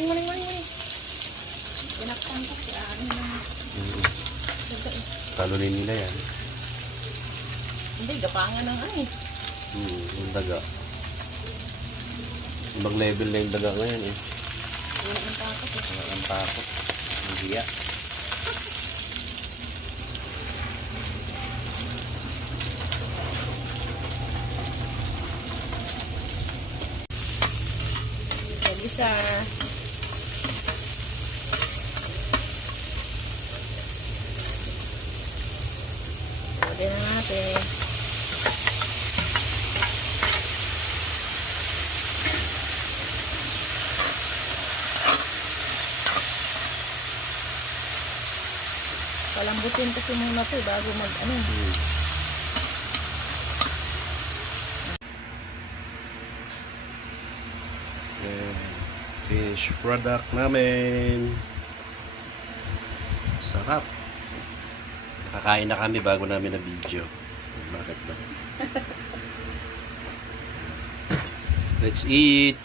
Muling. Pinakpan ko si ano na. Talunin nila yan. Hindi, gapangan ng ay. Yung daga. Ibang level na yung daga ngayon eh. Wala ang takot eh. Wala ang takot. Ang hiya. Isa. Pwede na natin. Palambutin kasi muna ito bago mag ano. Fish product namin. Sarap. Nakakain na kami bago namin na video. Bakit ba? Let's eat.